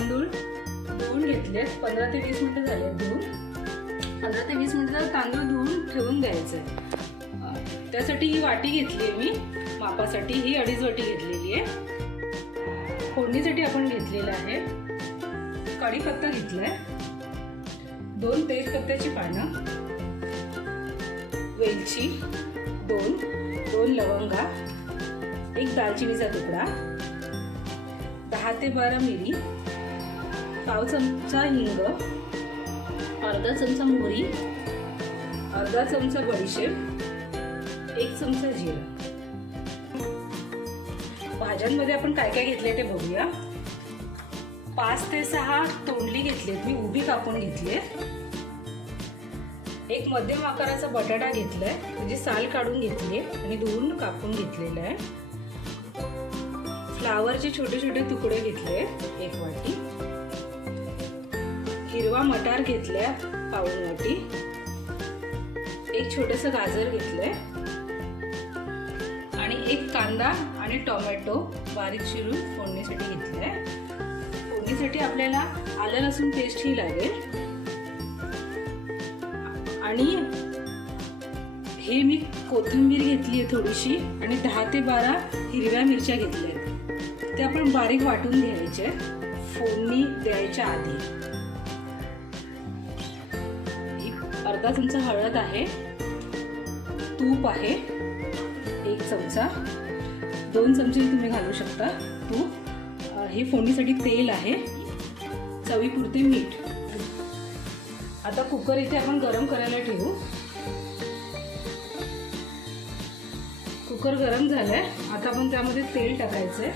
तांदूळ धुवून घेतले, 15 ते 20 मिनिटं झाले धुवून. 15 ते 20 मिनिटं तांदूळ धुवून ठेवून द्यायचं आहे. त्यासाठी ही वाटी घेतली आहे मी मापासाठी, ही 2.5 वाटी घेतलेली आहे. फोडणीसाठी आपण घेतलेलं आहे कढीपत्ता घेतलाय, 2 तेजपत्त्याची पानं, वेलची 2 लवंगा, 1 दालचिनीचा तुकडा, 10 ते 12 मिरी, पाव चमचा हिंग, अर्धा चमचा मोहरी, अर्धा चमचा बडीशेप, 1 चमचा जिरा. भाज्यांमध्ये आपण काय काय घेतले ते बघूया. 5 ते 6 तोंडली घेतलेत मी, उभी कापून घेतली. 1 मध्यम आकाराचा बटाटा घेतलाय, म्हणजे साल काढून घेतली आणि धुवून कापून घेतलेला आहे. फ्लावरचे छोटे छोटे तुकडे घेतले 1 वाटी. हिरवा मटार घेतलाय पाऊण वाटी. 1 छोटंसं गाजर घेतलंय आणि 1 कांदा आणि टोमॅटो बारीक चिरून फोडणीसाठी घेतलाय. फोडणीसाठी आपल्याला आलं लसूण पेस्ट ही लागेल आणि हे मी कोथिंबीर घेतली आहे थोडीशी आणि 10 ते 12 हिरव्या मिरच्या घेतल्या आहेत. ते आपण बारीक वाटून घ्यायचे फोडणी द्यायच्या आधी. अर्धा चमचा हळद आहे, तूप आहे 1 चमचा, 2 चमचे तुम्ही घालू शकता तूप. हे फोडणीसाठी तेल आहे, चवीपुरते मीठ. आता कुकर इथे आपण गरम करायला ठेवू. कुकर गरम झालाय, आता आपण त्यामध्ये तेल टाकायचंय.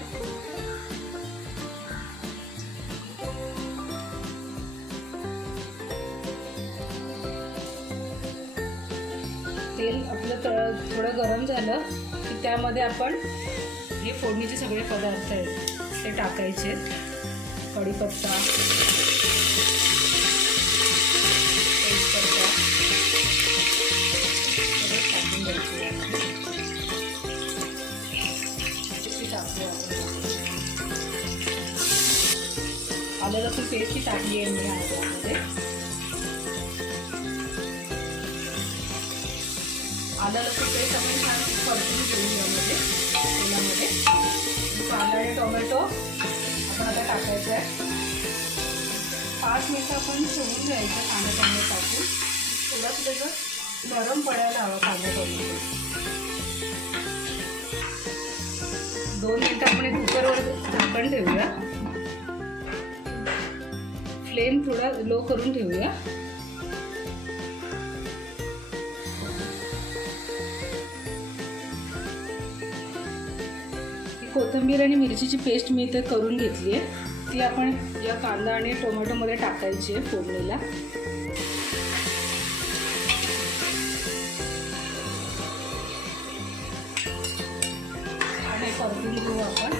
तेल आपलं थोडं गरम झालं की त्यामध्ये आपण हे फोडणीचे सगळे पदार्थ आहेत ते टाकायचे. कढीपत्ता, तेजपत्ता सगळं टाकून द्यायचे. आलं लसूण पेस्ट टाकली आहे मी यामध्ये. आलं लसूण पेस्ट आपण छान परतून घेऊ यामध्ये तेलामध्ये. कांदा आणि टोमॅटो आपण आता टाकायचं आहे. 5 मिनिटं आपण ठेवून द्यायचं कांदा टोमॅटो टाकून. थोडंसं त्याचं नरम पडायला हवं कांदा टोमॅटो. 2 मिनिटं आपण कुकरवर झाकण ठेवूया. फ्लेम थोडा लो करून ठेवूया. कोथिंबीर आणि मिरचीची पेस्ट मी इथे करून घेतली आहे, ती आपण या कांदा आणि टोमॅटोमध्ये टाकायची आहे फोडणीला. आणि परतून घेऊ आपण.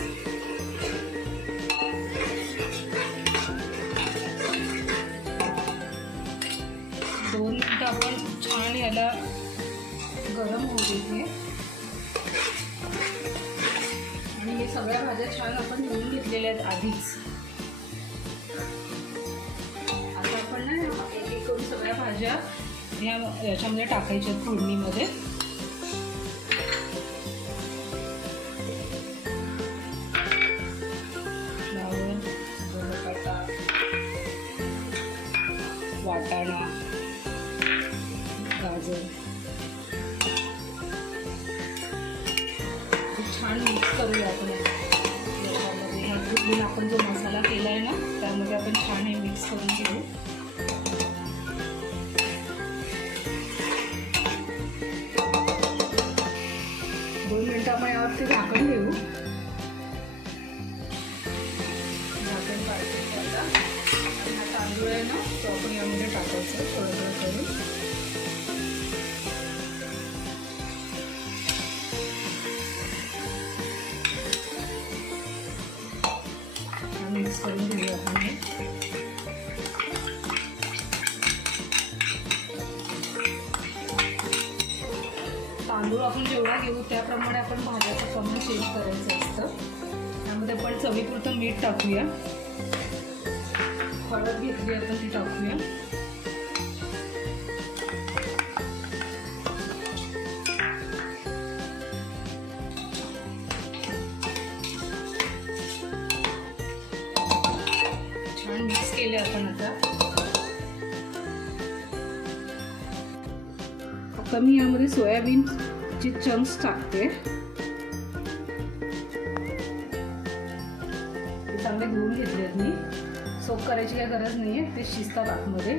दोन मिनिटं आपण छान याला गरम होऊ देते. हे सगळ्या भाज्या छान आपण धुवून घेतलेल्या आहेत आधीच. आता आपण ना एक एक करून सगळ्या भाज्या याच्यामध्ये टाकायच्या फोडणीमध्ये. फ्लावर, बटाटा, वाटाणा, गाजर छान मिक्स करूया आपण. यामध्ये आपण जो मसाला केला आहे ना त्यामध्ये आपण छान हे मिक्स करून घेऊ. दोन मिनिटं आपण यावरती झाकण ठेवू. झाकण काढून आता आणि हा तांदूळ आहे ना तो आपण यामध्ये टाकायचं थोडं थोडं करून. मिक्स करून घेऊया आपण. तांदूळ आपण जेवढा घेऊ त्याप्रमाणे आपण भाज्याचं प्रमाण चेंज करायचं असतं. त्यामध्ये आपण चवीपुरतं मीठ टाकूया. हळद घेतली आपण ती टाकूया. छान मिक्स केले आपण. आता मी यामध्ये सोयाबीनचे चंक्स टाकते. चांगले धुवून घेतले मी. सोक करायची काही गरज नाही आहे, ते शिजतात आतमध्ये.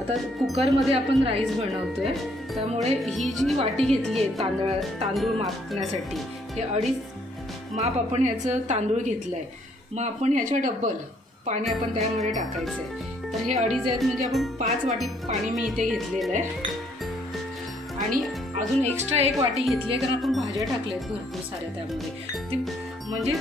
आता कुकरमध्ये आपण राईस बनवतोय, त्यामुळे ही जी वाटी घेतली आहे तांदूळ मापण्यासाठी, हे 2.5 माप आपण ह्याचं तांदूळ घेतलं आहे. मग आपण ह्याच्या डबल पाणी आपण त्यामध्ये टाकायचं आहे. तर हे 2.5 आहेत म्हणजे आपण 5 वाटी पाणी मी इथे घेतलेलं आहे. आणि अजून एक्स्ट्रा 1 वाटी घेतली आहे, कारण आपण भाज्या टाकल्या आहेत भरपूर साऱ्या त्यामध्ये. ती म्हणजे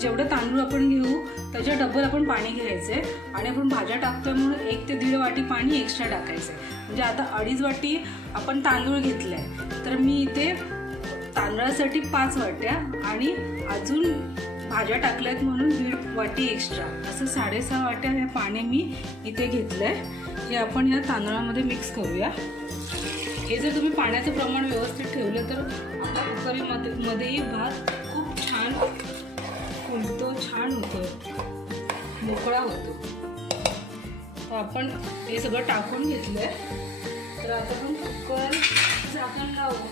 जेवढं तांदूळ आपण घेऊ त्याच्या डबल आपण पाणी घ्यायचं आहे. आणि आपण भाज्या टाकतोय म्हणून 1 ते 1.5 वाटी पाणी एक्स्ट्रा टाकायचं आहे. म्हणजे आता 2.5 वाटी आपण तांदूळ घेतलं आहे, तर मी इथे तांदळासाठी 5 वाट्या आणि अजून भाज्या टाकल्या आहेत म्हणून 1.5 वाटी एक्स्ट्रा, असं 6.5 वाट्या हे पाणी मी इथे घेतलं आहे. हे आपण या तांदळामध्ये मिक्स करूया. हे जर तुम्ही पाण्याचं प्रमाण व्यवस्थित ठेवलं तर आपल्या कुकरमध्येही भात खूप छान फुलतो, छान होतो, मोकळा होतो. तर आपण हे सगळं टाकून घेतलं आहे. तर आता आपण कुकर झाकण लावू.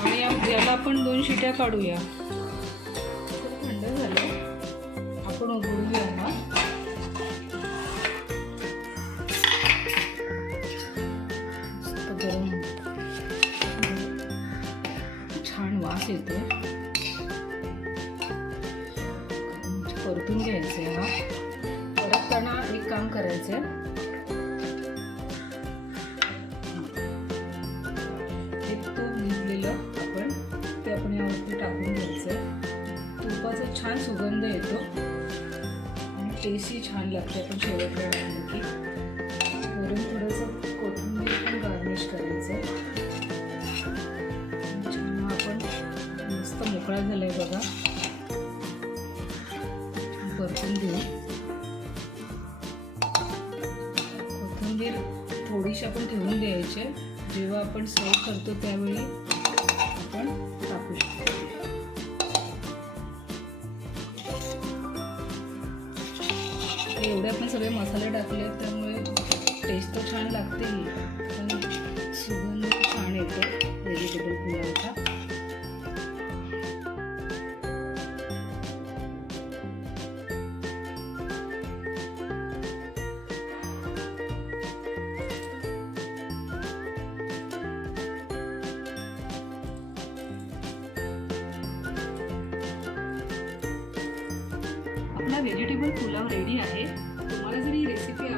आणि याला आपण 2 शिट्या काढूया. थंड झालं, आपण उघडूया ना. गरम छान वास येतो. परतून घ्यायचंय. हा परतताना एक काम करायचंय, हे तूप घेतलेलं आपण ते आपण यावरती टाकून घ्यायचंय. तुपाचा छान सुगंध येतो आणि टेस्टही छान लागते. आपण शेवटला टाकलं की वरून थोडंसं कोथिंबीर पण गार्निश करायचं. छान आपण मस्त मोकळा झालाय बघा. परतून घेऊ. कोथिंबीर थोडीशी आपण ठेवून द्यायची. जेव्हा आपण सर्व करतो त्यावेळी आपण टाकू शकतो. एवढे आपण सगळे मसाले टाकले त्यामुळे टेस्ट तर छान लागते, पण सुगंध छान येतो व्हेजिटेबल पुलावचा. आपला व्हेजिटेबल पुलाव रेडी आहे. तुम्हाला जर ही रेसिपी